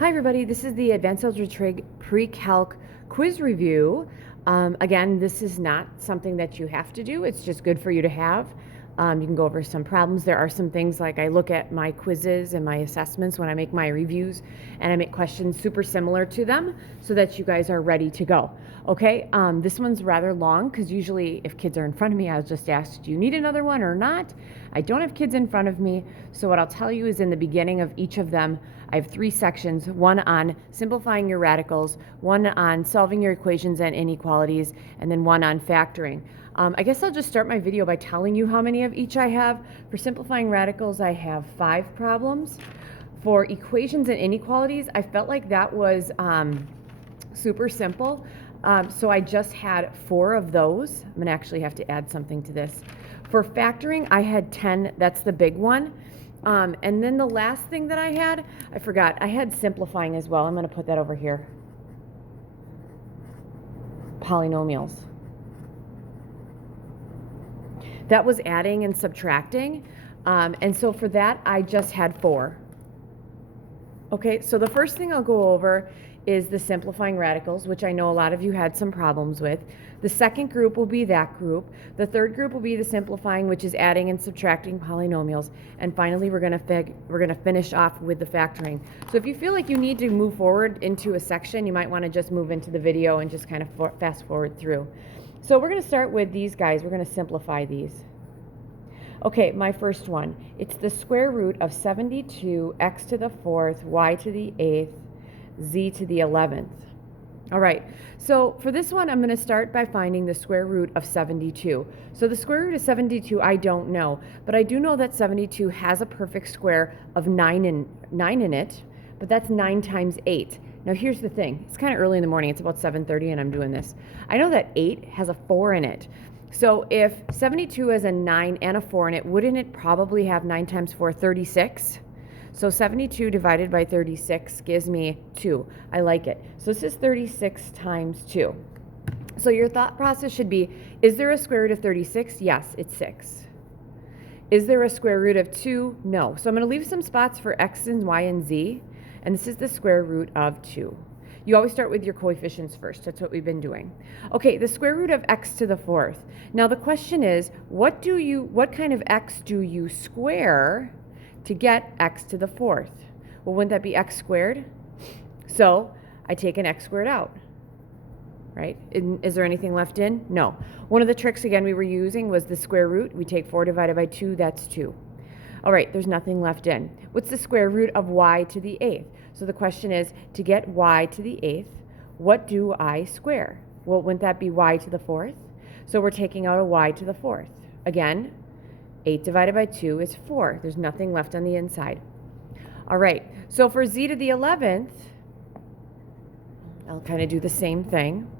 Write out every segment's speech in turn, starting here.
Hi everybody, this is the Advanced Algebra Trig Pre-Calc quiz review. Again, this is not something that you have to do, it's just good for you to have. You can go over some problems. There are some things like I look at my quizzes and my assessments when I make my reviews, and I make questions super similar to them so that you guys are ready to go. Okay, this one's rather long because usually if kids are in front of me, I'll just ask, do you need another one or not? I don't have kids in front of me, so what I'll tell you is in the beginning of each of them, I have 3 sections, one on simplifying your radicals, one on solving your equations and inequalities, and then one on factoring. I guess I'll just start my video by telling you how many of each I have. For simplifying radicals, I have 5 problems. For equations and inequalities, I felt like that was super simple. So I just had 4 of those. I'm gonna actually have to add something to this. For factoring, I had 10, that's the big one. And then the last thing that I had, I forgot, I had simplifying as well. I'm gonna put that over here. Polynomials. That was adding and subtracting. And so for that, I just had 4. Okay, so the first thing I'll go over is the simplifying radicals, which I know a lot of you had some problems with. The second group will be that group. The third group will be the simplifying, which is adding and subtracting polynomials. And finally, we're gonna finish off with the factoring. So if you feel like you need to move forward into a section, you might want to just move into the video and just kind of fast forward through. So we're going to start with these guys. We're going to simplify these. Okay, my first one. It's the square root of 72 x to the 4th, y to the 8th, z to the 11th. All right, so for this one, I'm going to start by finding the square root of 72. So the square root of 72, I don't know, but I do know that 72 has a perfect square of 9 in it, but that's 9 times 8. Now here's the thing, it's kind of early in the morning, it's about 7:30 and I'm doing this. I know that 8 has a 4 in it. So if 72 has a 9 and a 4 in it, wouldn't it probably have 9 times 4, 36? So 72 divided by 36 gives me 2. I like it. So this is 36 times 2. So your thought process should be, is there a square root of 36? Yes, it's 6. Is there a square root of 2? No. So I'm going to leave some spots for x and y and z, and this is the square root of 2. You always start with your coefficients first. That's what we've been doing. Okay, the square root of x to the 4th. Now the question is, what kind of x do you square to get x to the 4th? Well, wouldn't that be x squared? So I take an x squared out, right? Is there anything left in? No. One of the tricks, again, we were using was the square root. We take 4 divided by 2, that's 2. All right, there's nothing left in. What's the square root of y to the 8th? So the question is, to get y to the 8th, what do I square? Well, wouldn't that be y to the 4th? So we're taking out a y to the 4th. Again, 8 divided by 2 is 4. There's nothing left on the inside. All right, so for z to the 11th, I'll kind of do the same thing.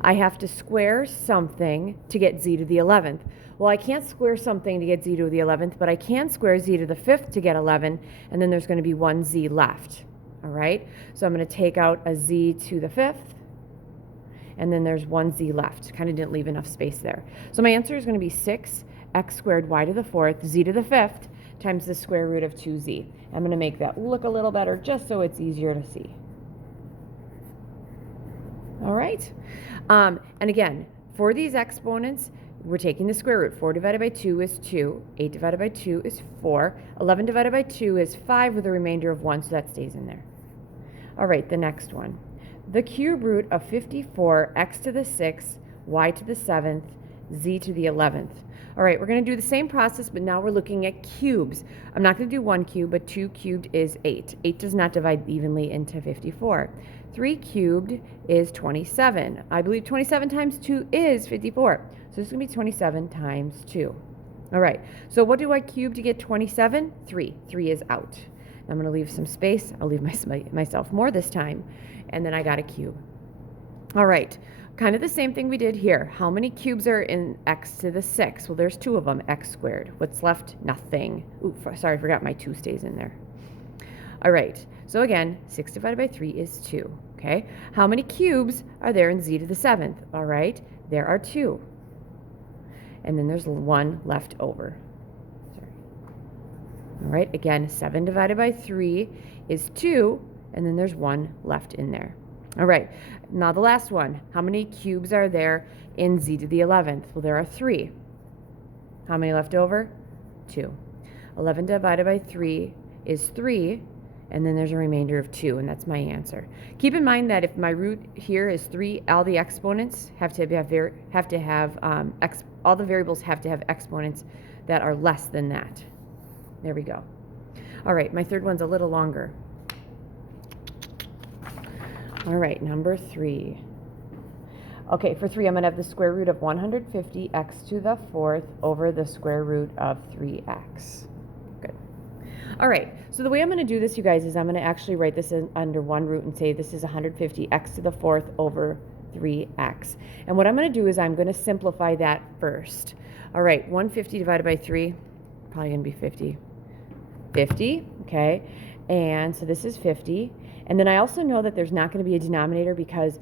I have to square something to get z to the 11th. Well, I can't square something to get z to the 11th, but I can square z to the 5th to get 11, and then there's going to be one z left. All right, so I'm going to take out a z to the 5th, and then there's one z left. Kind of didn't leave enough space there. So my answer is going to be 6 x squared y to the 4th, z to the 5th, times the square root of 2z. I'm going to make that look a little better just so it's easier to see. All right, and again, for these exponents, we're taking the square root. 4 divided by 2 is 2. 8 divided by 2 is 4. 11 divided by 2 is 5 with a remainder of 1, so that stays in there. All right, the next one. The cube root of 54, x to the 6th, y to the 7th, z to the 11th. All right, we're going to do the same process, but now we're looking at cubes. I'm not going to do 1 cube, but 2 cubed is 8. 8 does not divide evenly into 54. 3 cubed is 27. I believe 27 times 2 is 54. So this is going to be 27 times 2. All right, so what do I cube to get 27? 3. 3 is out. I'm going to leave some space. I'll leave myself more this time. And then I got a cube. All right, kind of the same thing we did here. How many cubes are in x to the 6th? Well, there's 2 of them, x squared. What's left? Nothing. Ooh, sorry, I forgot my 2 stays in there. All right, so again, 6 divided by 3 is 2, okay? How many cubes are there in z to the 7th? All right, there are 2. And then there's 1 left over. Sorry. All right, again, 7 divided by 3 is 2, and then there's 1 left in there. All right, now the last one. How many cubes are there in z to the 11th? Well, there are 3. How many left over? 2. 11 divided by 3 is 3, and then there's a remainder of 2, and that's my answer. Keep in mind that if my root here is 3, all the exponents have to have all the variables have to have exponents that are less than that. There we go. All right, my third one's a little longer. All right, number 3. Okay, for 3, I'm going to have the square root of 150 x to the 4th over the square root of 3x. Good. All right, so the way I'm going to do this, you guys, is I'm going to actually write this in under one root and say this is 150 x to the 4th over 3x. And what I'm going to do is I'm going to simplify that first. All right, 150 divided by 3, probably going to be 50. 50, okay, and so this is 50. And then I also know that there's not going to be a denominator because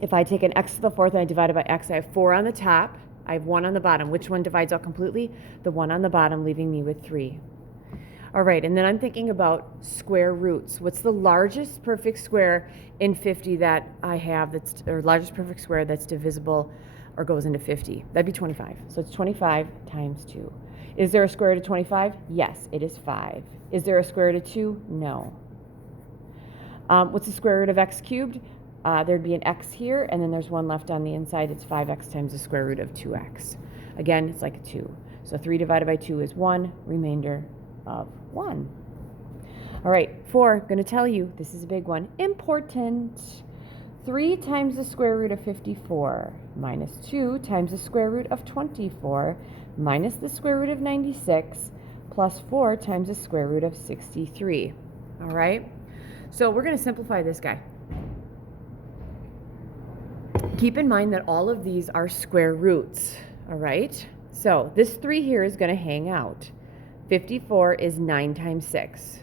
if I take an x to the 4th and I divide it by x, I have 4 on the top, I have 1 on the bottom. Which one divides out completely? The one on the bottom, leaving me with 3. All right, and then I'm thinking about square roots. What's the largest perfect square in 50 that I have or largest perfect square that's divisible or goes into 50? That'd be 25. So it's 25 times 2. Is there a square root of 25? Yes, it is 5. Is there a square root of 2? No. What's the square root of x cubed? There'd be an x here, and then there's 1 left on the inside. It's 5x times the square root of 2x. Again, it's like a 2. So 3 divided by 2 is 1, remainder of 1. All right, 4, going to tell you, this is a big one, important. 3 times the square root of 54 minus 2 times the square root of 24 minus the square root of 96 plus 4 times the square root of 63. All right, so we're going to simplify this guy. Keep in mind that all of these are square roots. All right, so this 3 here is going to hang out. 54 is 9 times 6.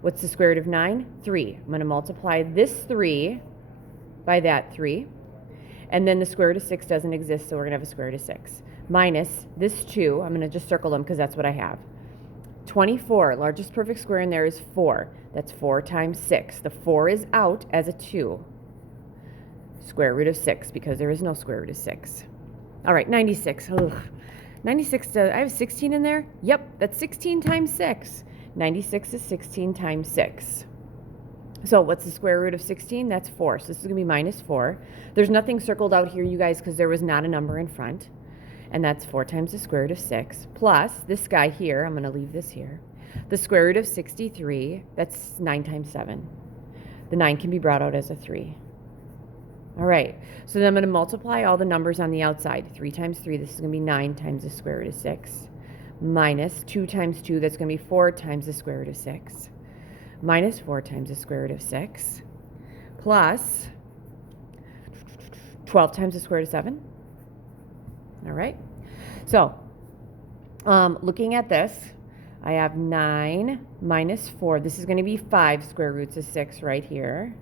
What's the square root of 9? 3. I'm going to multiply this 3 by that 3. And then the square root of 6 doesn't exist, so we're going to have a square root of 6. Minus this 2. I'm going to just circle them because that's what I have. 24. Largest perfect square in there is 4. That's 4 times 6. The 4 is out as a 2. Square root of 6 because there is no square root of 6. All right, 96. Ugh. 96, I have 16 in there? Yep, that's 16 times 6. 96 is 16 times 6. So what's the square root of 16? That's 4. So this is going to be minus 4. There's nothing circled out here, you guys, because there was not a number in front. And that's 4 times the square root of 6. Plus this guy here, I'm going to leave this here. The square root of 63, that's 9 times 7. The 9 can be brought out as a 3. All right, so then I'm going to multiply all the numbers on the outside. 3 times 3, this is going to be 9 times the square root of 6. Minus 2 times 2, that's going to be 4 times the square root of 6. Minus 4 times the square root of 6. Plus 12 times the square root of 7. All right, so looking at this, I have 9 minus 4. This is going to be 5 square roots of 6 right here.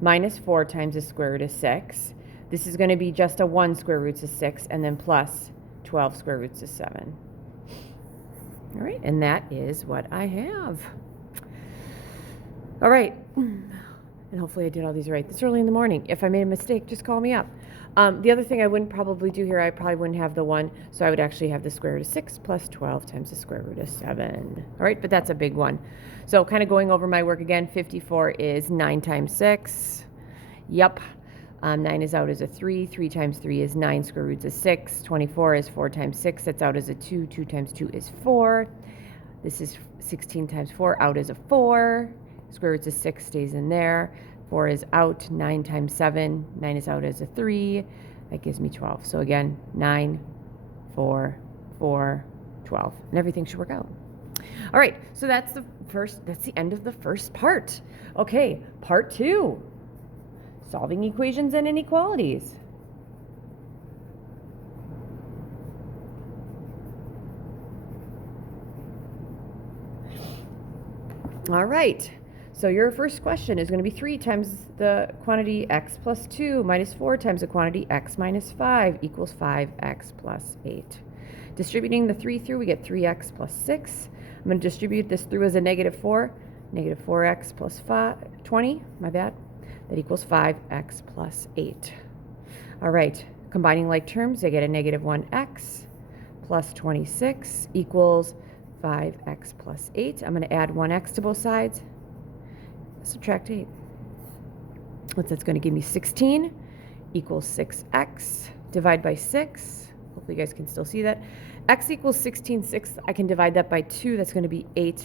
Minus 4 times the square root of 6. This is going to be just a 1 square roots of 6, and then plus 12 square roots of 7. All right, and that is what I have. All right, and hopefully I did all these right. It's early in the morning. If I made a mistake, just call me up. The other thing I wouldn't probably do here, I probably wouldn't have the 1, so I would actually have the square root of 6 plus 12 times the square root of 7. All right, but that's a big one. So kind of going over my work again, 54 is 9 times 6. Yep, 9 is out as a 3. 3 times 3 is 9 square roots of 6. 24 is 4 times 6. That's out as a 2. 2 times 2 is 4. This is 16 times 4, out as a 4. Square roots of 6 stays in there. 4 is out. 9 times 7. 9 is out as a 3. That gives me 12. So again, 9, 4, 4, 12. And everything should work out. All right, so that's the end of the first part. Okay, part 2. Solving equations and inequalities. All right, so your first question is going to be 3 times the quantity x plus 2 minus 4 times the quantity x minus 5 equals 5x plus 8. Distributing the 3 through, we get 3x plus 6. I'm going to distribute this through as a negative 4. Negative 4x plus 20, my bad. That equals 5x plus 8. All right, combining like terms, I get a negative 1x plus 26 equals 5x plus 8. I'm going to add 1x to both sides. Subtract 8. That's going to give me 16 equals 6x. Divide by 6. Hopefully you guys can still see that. X equals 16 sixths. I can divide that by 2. That's going to be 8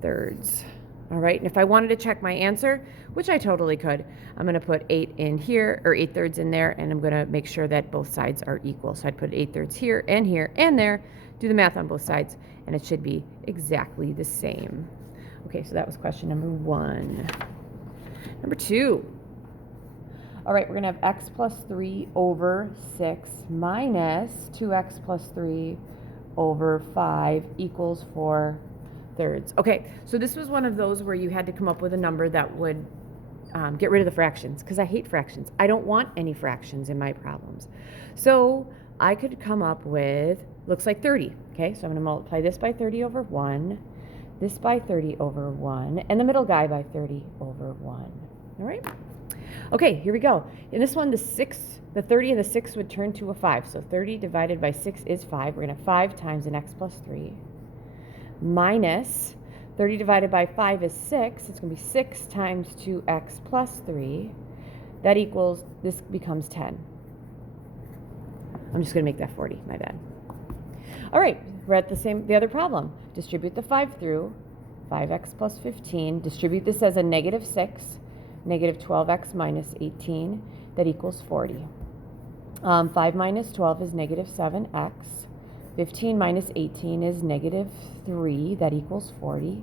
thirds. All right, and if I wanted to check my answer, which I totally could, I'm going to put 8 in here, or 8 thirds in there, and I'm going to make sure that both sides are equal. So I'd put 8 thirds here and there, do the math on both sides, and it should be exactly the same. Okay, so that was question number 1. Number 2. All right, we're going to have x plus 3 over 6 minus 2x plus 3 over 5 equals 4 thirds. Okay, so this was one of those where you had to come up with a number that would get rid of the fractions, because I hate fractions. I don't want any fractions in my problems. So I could come up with, looks like 30. Okay, so I'm going to multiply this by 30 over 1, this by 30 over 1, and the middle guy by 30 over 1. All right? Okay, here we go. In this one, the 30 and the 6 would turn to a 5. So 30 divided by 6 is 5. We're going to have 5 times an x plus 3. Minus 30 divided by 5 is 6. It's going to be 6 times 2x plus 3. That equals, this becomes 10. I'm just going to make that 40, my bad. All right, we're at the other problem. Distribute the 5 through, 5x plus 15. Distribute this as a negative 6, negative 12x minus 18. That equals 40. 5 minus 12 is negative 7x. 15 minus 18 is negative 3. That equals 40.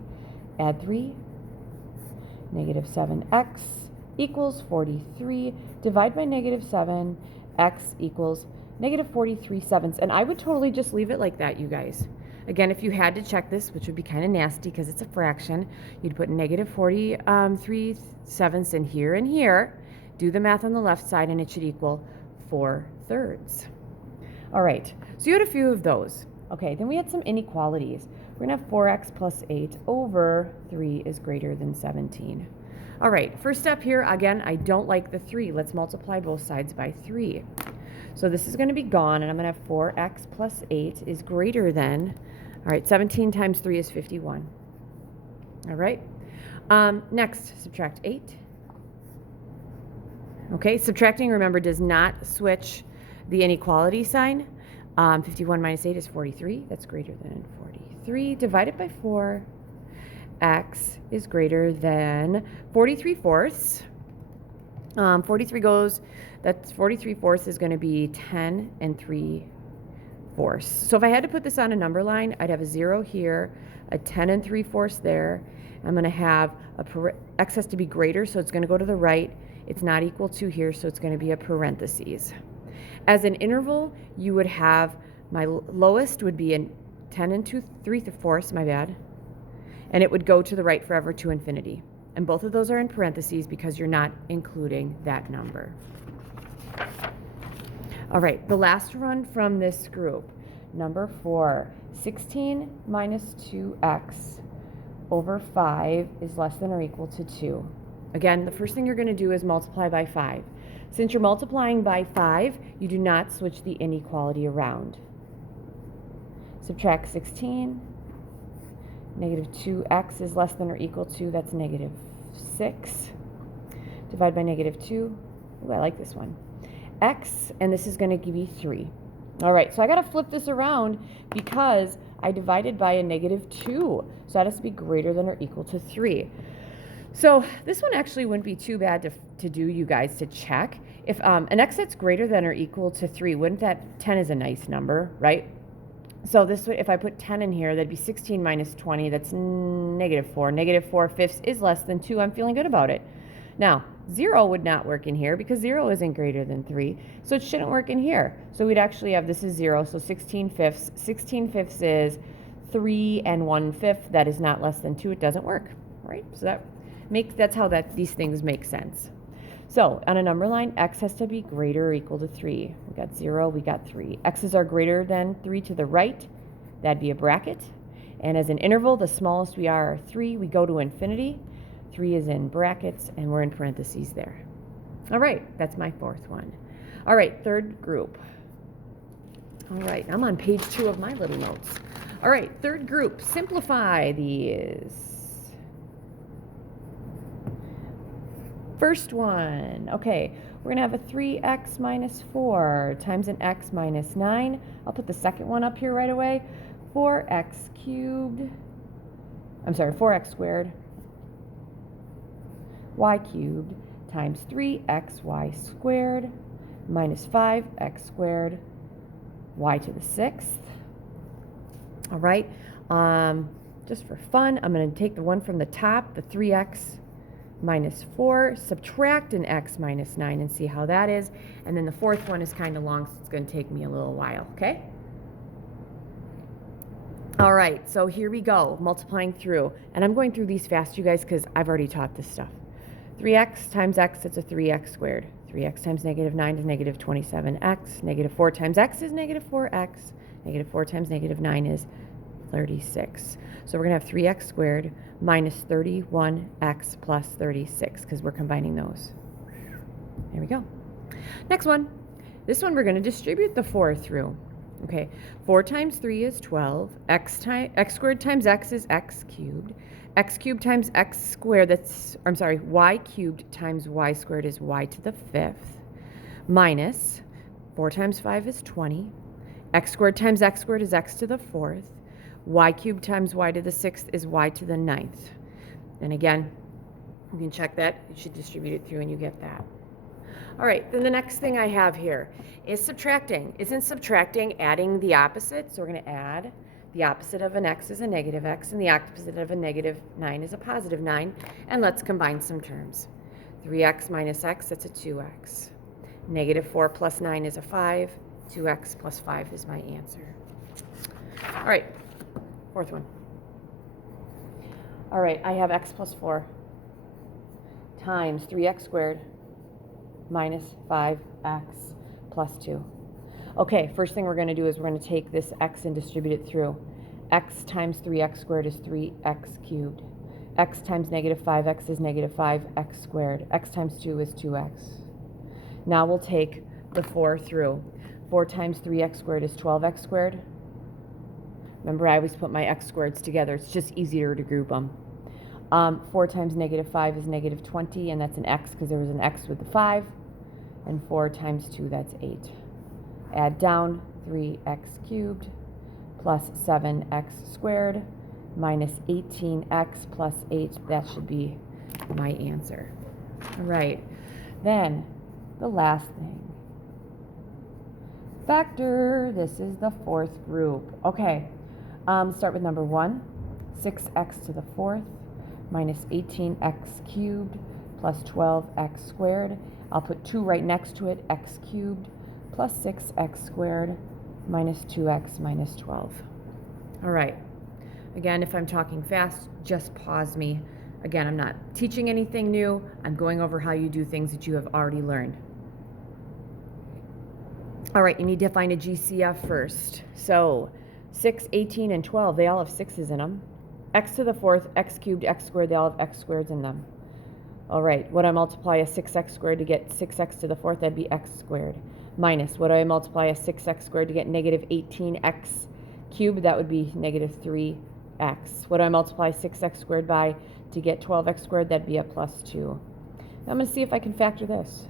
Add 3. Negative 7x equals 43. Divide by negative 7. X equals negative 43 sevenths. And I would totally just leave it like that, you guys. Again, if you had to check this, which would be kind of nasty because it's a fraction, you'd put negative 43 sevenths in here and here. Do the math on the left side, and it should equal 4 thirds. All right, so you had a few of those. Okay, then we had some inequalities. We're going to have 4x plus 8 over 3 is greater than 17. All right, first step here, again, I don't like the 3. Let's multiply both sides by 3. So this is going to be gone, and I'm going to have 4x plus 8 is greater than, all right, 17 times 3 is 51. All right, next, subtract 8. Okay, subtracting, remember, does not switch the inequality sign. 51 minus 8 is 43. That's greater than 43. Divided by 4. X is greater than 43 fourths. 43 goes, that's 43 fourths is going to be 10 and 3 fourths. So if I had to put this on a number line, I'd have a 0 here, a 10 and 3 fourths there. I'm going to have X has to be greater, so it's going to go to the right. It's not equal to here, so it's going to be a parentheses. As an interval, you would have, my lowest would be a 10 and 3 fourths, my bad, and it would go to the right forever to infinity. And both of those are in parentheses because you're not including that number. All right, the last one from this group, number 4, 16 minus 2x over 5 is less than or equal to 2. Again, the first thing you're going to do is multiply by 5. Since you're multiplying by 5, you do not switch the inequality around. Subtract 16. Negative 2x is less than or equal to, that's negative 6. Divide by negative 2. Ooh, I like this one. X, and this is going to give you 3. All right, so I got to flip this around because I divided by a negative 2. So that has to be greater than or equal to 3. So this one actually wouldn't be too bad to do, you guys, to check. If an x that's greater than or equal to 3, wouldn't that 10 is a nice number, right? So this way, if I put 10 in here, that'd be 16 minus 20. That's negative 4. Negative 4 fifths is less than 2. I'm feeling good about it. Now, 0 would not work in here because 0 isn't greater than 3. So it shouldn't work in here. So we'd actually have, this is 0, so 16 fifths. 16 fifths is 3 and 1/5. That is not less than 2. It doesn't work, right? So that's how these things make sense. So on a number line, x has to be greater or equal to 3. We got 0, we got 3. X's are greater than 3 to the right. That'd be a bracket. And as an interval, the smallest we are 3. We go to infinity. 3 is in brackets, and we're in parentheses there. All right, that's my fourth one. All right, third group. All right, I'm on page 2 of my little notes. All right, third group, simplify these. First one, okay, we're going to have a 3x minus 4 times an x minus 9. I'll put the second one up here right away. 4x squared y cubed times 3xy squared minus 5x squared y to the 6th. All right, just for fun, I'm going to take the one from the top, the 3x minus 4, subtract an x minus 9 and see how that is. And then the fourth one is kind of long, so it's going to take me a little while, okay? All right, so here we go, multiplying through. And I'm going through these fast, you guys, because I've already taught this stuff. 3x times x, that's a 3x squared. 3x times negative 9 is negative 27x. Negative 4 times x is negative 4x. Negative 4 times negative 9 is 36. So we're going to have 3x squared minus 31x plus 36 because we're combining those. There we go. Next one. This one we're going to distribute the 4 through. Okay, 4 times 3 is 12. X squared times x is x cubed. X cubed times x squared, y cubed times y squared is y to the 5th. Minus 4 times 5 is 20. X squared times x squared is x to the 4th. Y cubed times y to the 6th is y to the 9th. And again, you can check that. You should distribute it through and you get that. All right, then the next thing I have here is subtracting. Isn't subtracting adding the opposite? So we're going to add the opposite of an x is a negative x, and the opposite of a negative 9 is a positive 9. And let's combine some terms. 3x minus x, that's a 2x. Negative 4 plus 9 is a 5. 2x plus 5 is my answer. All right, fourth one. All right, I have x plus 4 times 3x squared minus 5x plus 2. Okay, first thing we're going to do is we're going to take this x and distribute it through. X times 3x squared is 3x cubed. X times negative 5x is negative 5x squared. X times 2 is 2x. Now we'll take the 4 through. 4 times 3x squared is 12x squared. Remember, I always put my x squareds together. It's just easier to group them. 4 times negative 5 is negative 20, and that's an x because there was an x with the 5. And 4 times 2, that's 8. Add down 3x cubed plus 7x squared minus 18x plus 8. That should be my answer. All right. Then the last thing. Factor. This is the fourth group. Okay. Start with number 1. 6x to the 4th minus 18x cubed plus 12x squared. I'll put 2 right next to it. X cubed plus 6x squared minus 2x minus 12. All right. Again, if I'm talking fast, just pause me. Again, I'm not teaching anything new. I'm going over how you do things that you have already learned. All right, you need to find a GCF first. So 6, 18, and 12, they all have 6's in them. X to the 4th, x cubed, x squared, they all have x squareds in them. All right, what do I multiply a 6x squared to get 6x to the 4th? That'd be x squared. Minus, what do I multiply a 6x squared to get negative 18x cubed? That would be negative 3x. What do I multiply 6x squared by to get 12x squared? That'd be a plus 2. Now I'm going to see if I can factor this.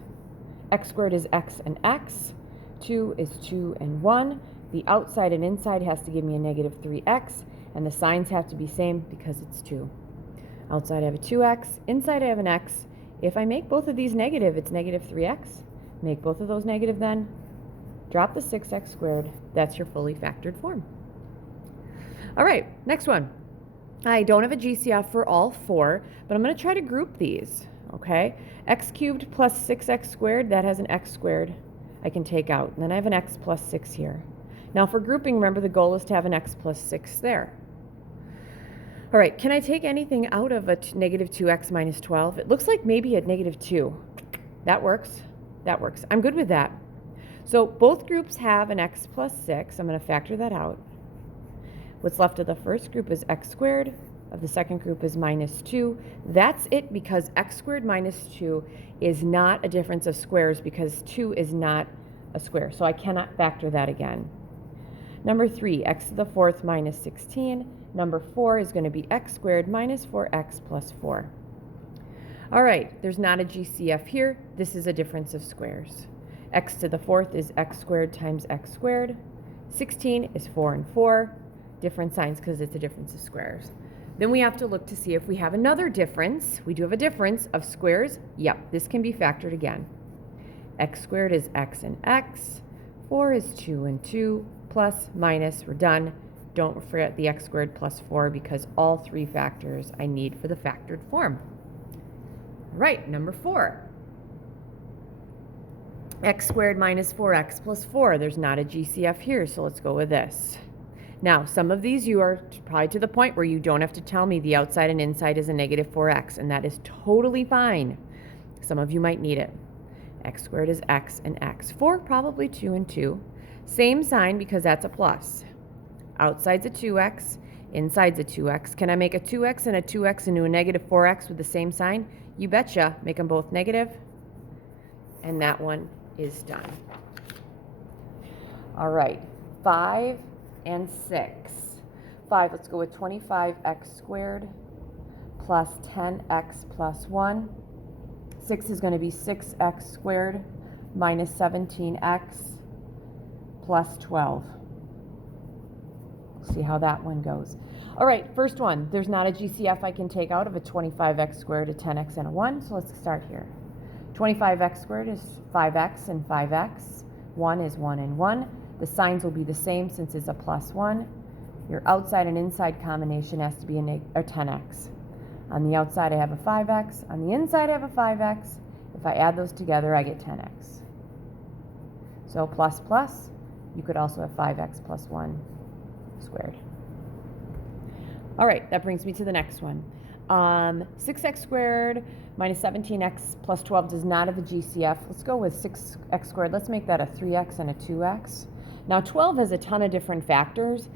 X squared is x and x. 2 is 2 and 1. The outside and inside has to give me a negative 3x, and the signs have to be same because it's 2. Outside I have a 2x, inside I have an x. If I make both of these negative, it's negative 3x. Make both of those negative then. Drop the 6x squared. That's your fully factored form. All right, next one. I don't have a GCF for all 4, but I'm going to try to group these, okay? X cubed plus 6x squared, that has an x squared I can take out. And then I have an x plus 6 here. Now for grouping, remember the goal is to have an x plus 6 there. All right, can I take anything out of a negative 2x minus 12? It looks like maybe a negative 2. That works. That works. I'm good with that. So both groups have an x plus 6. I'm going to factor that out. What's left of the first group is x squared. Of the second group is minus 2. That's it, because x squared minus 2 is not a difference of squares, because 2 is not a square. So I cannot factor that again. Number 3, x to the fourth minus 16. Number 4 is going to be x squared minus 4x plus 4. All right, there's not a GCF here. This is a difference of squares. X to the fourth is x squared times x squared. 16 is 4 and 4. Different signs because it's a difference of squares. Then we have to look to see if we have another difference. We do have a difference of squares. Yep, this can be factored again. X squared is x and x. 4 is 2 and 2. Plus, minus, we're done. Don't forget the x squared plus 4, because all three factors I need for the factored form. All right, number 4. X squared minus 4x plus 4. There's not a GCF here, so let's go with this. Now, some of these you are probably to the point where you don't have to tell me the outside and inside is a negative 4x, and that is totally fine. Some of you might need it. X squared is x and x. 4, probably 2 and 2. Same sign because that's a plus. Outside's a 2x, inside's a 2x. Can I make a 2x and a 2x into a negative 4x with the same sign? You betcha. Make them both negative. And that one is done. All right, 5 and 6. 5, let's go with 25x squared plus 10x plus 1. 6 is going to be 6x squared minus 17x plus 12. See how that one goes. All right, first one, there's not a GCF I can take out of a 25x squared, a 10x, and a 1, so let's start here. 25x squared is 5x and 5x. 1 is 1 and 1. The signs will be the same since it's a plus 1. Your outside and inside combination has to be a 10x. On the outside, I have a 5x. On the inside, I have a 5x. If I add those together, I get 10x. So plus plus, you could also have 5x plus 1 squared. All right, that brings me to the next one. 6x squared minus 17x plus 12 does not have a GCF. Let's go with 6x squared. Let's make that a 3x and a 2x. Now 12 has a ton of different factors.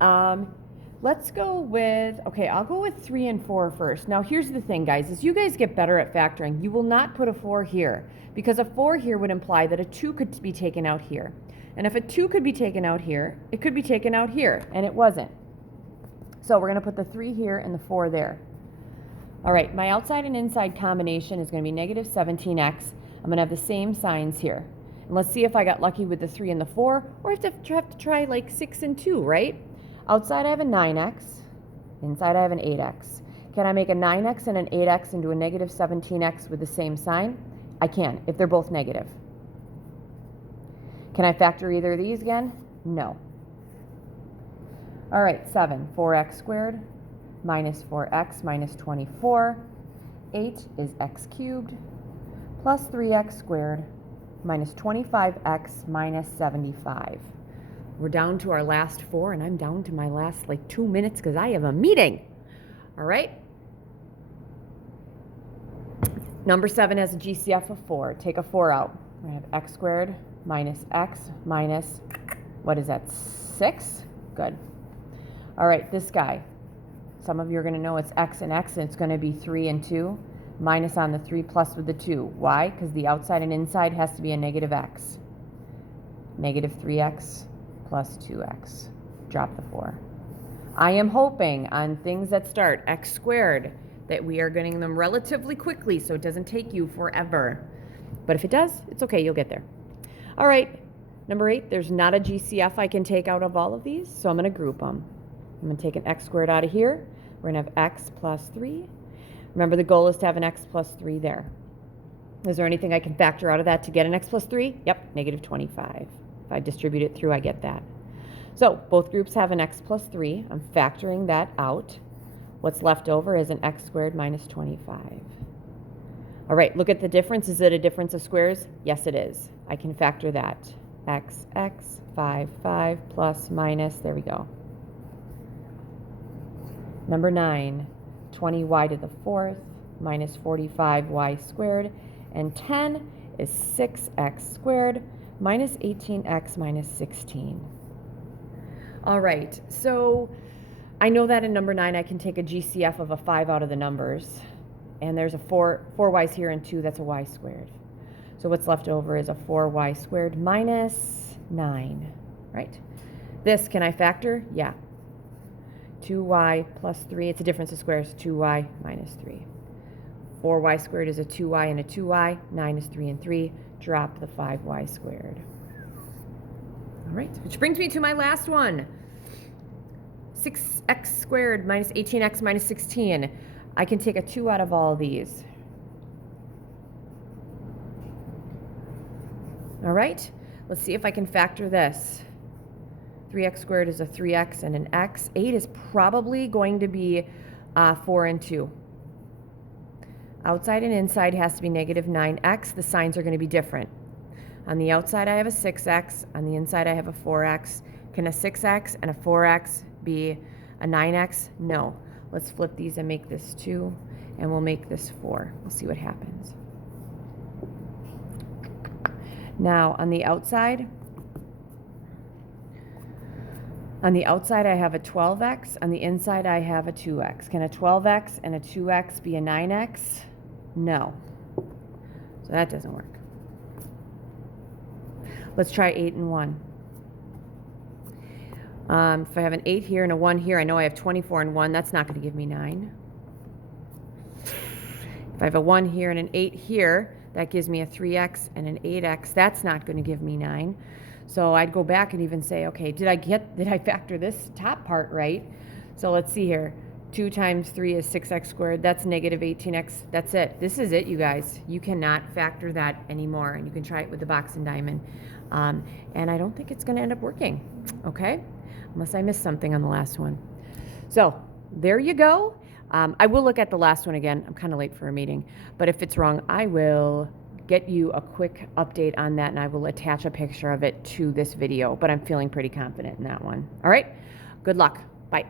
Let's go with, okay, I'll go with 3 and 4 first. Now here's the thing, guys. As you guys get better at factoring, you will not put a 4 here, because a 4 here would imply that a 2 could be taken out here. And if a 2 could be taken out here, it could be taken out here, and it wasn't. So we're going to put the 3 here and the 4 there. All right, my outside and inside combination is going to be negative 17x. I'm going to have the same signs here. And let's see if I got lucky with the 3 and the 4, or if I have to try like 6 and 2, right? Outside I have a 9x, inside I have an 8x. Can I make a 9x and an 8x into a negative 17x with the same sign? I can, if they're both negative. Can I factor either of these again? No. All right, 7, 4x squared minus 4x minus 24. 8 is x cubed plus 3x squared minus 25x minus 75. We're down to our last 4, and I'm down to my last like 2 minutes because I have a meeting. All right. Number 7 has a GCF of 4. Take a 4 out. We have x squared minus x minus, what is that, 6? Good. All right, this guy. Some of you are going to know it's x and x, and it's going to be 3 and 2. Minus on the 3 plus with the 2. Why? Because the outside and inside has to be a negative x. Negative 3x plus 2x. Drop the 4. I am hoping on things that start x squared that we are getting them relatively quickly so it doesn't take you forever. But if it does, it's okay, you'll get there. All right, number 8, there's not a GCF I can take out of all of these, so I'm going to group them. I'm going to take an x squared out of here. We're going to have x plus 3. Remember, the goal is to have an x plus 3 there. Is there anything I can factor out of that to get an x plus 3? Yep, negative 25. If I distribute it through, I get that. So both groups have an x plus 3. I'm factoring that out. What's left over is an x squared minus 25. All right, look at the difference. Is it a difference of squares? Yes, it is. I can factor that. X, 5, 5, plus, minus, there we go. Number 9, 20y to the 4th minus 45y squared And 10 is 6x squared minus 18x minus 16. All right, so I know that in number 9 I can take a GCF of a 5 out of the numbers. And there's a 4 y's here and 2, that's a y squared. So what's left over is a 4y squared minus 9, right? This, can I factor? Yeah. 2y plus 3, it's a difference of squares, 2y minus 3. 4y squared is a 2y and a 2y, 9 is 3 and 3, drop the 5y squared. All right, which brings me to my last one. 6x squared minus 18x minus 16. I can take a 2 out of all of these. All right, let's see if I can factor this. 3x squared is a 3x and an x. 8 is probably going to be 4 and 2. Outside and inside has to be negative 9x. The signs are going to be different. On the outside I have a 6x. On the inside I have a 4x. Can a 6x and a 4x be a 9x? No. Let's flip these and make this 2, and we'll make this 4. We'll see what happens. Now, on the outside I have a 12x. On the inside I have a 2x. Can a 12x and a 2x be a 9x? No. So that doesn't work. Let's try 8 and 1. If I have an 8 here and a 1 here, I know I have 24 and 1. That's not going to give me 9. If I have a 1 here and an 8 here, that gives me a 3x and an 8x. That's not going to give me 9. So I'd go back and even say, okay, did I factor this top part right? So let's see here. 2 times 3 is 6x squared. That's negative 18x. That's it. This is it, you guys. You cannot factor that anymore. And you can try it with the box and diamond. And I don't think it's going to end up working. Okay? Unless I missed something on the last one. So there you go. I will look at the last one again. I'm kind of late for a meeting. But if it's wrong, I will get you a quick update on that, and I will attach a picture of it to this video. But I'm feeling pretty confident in that one. All right? Good luck. Bye.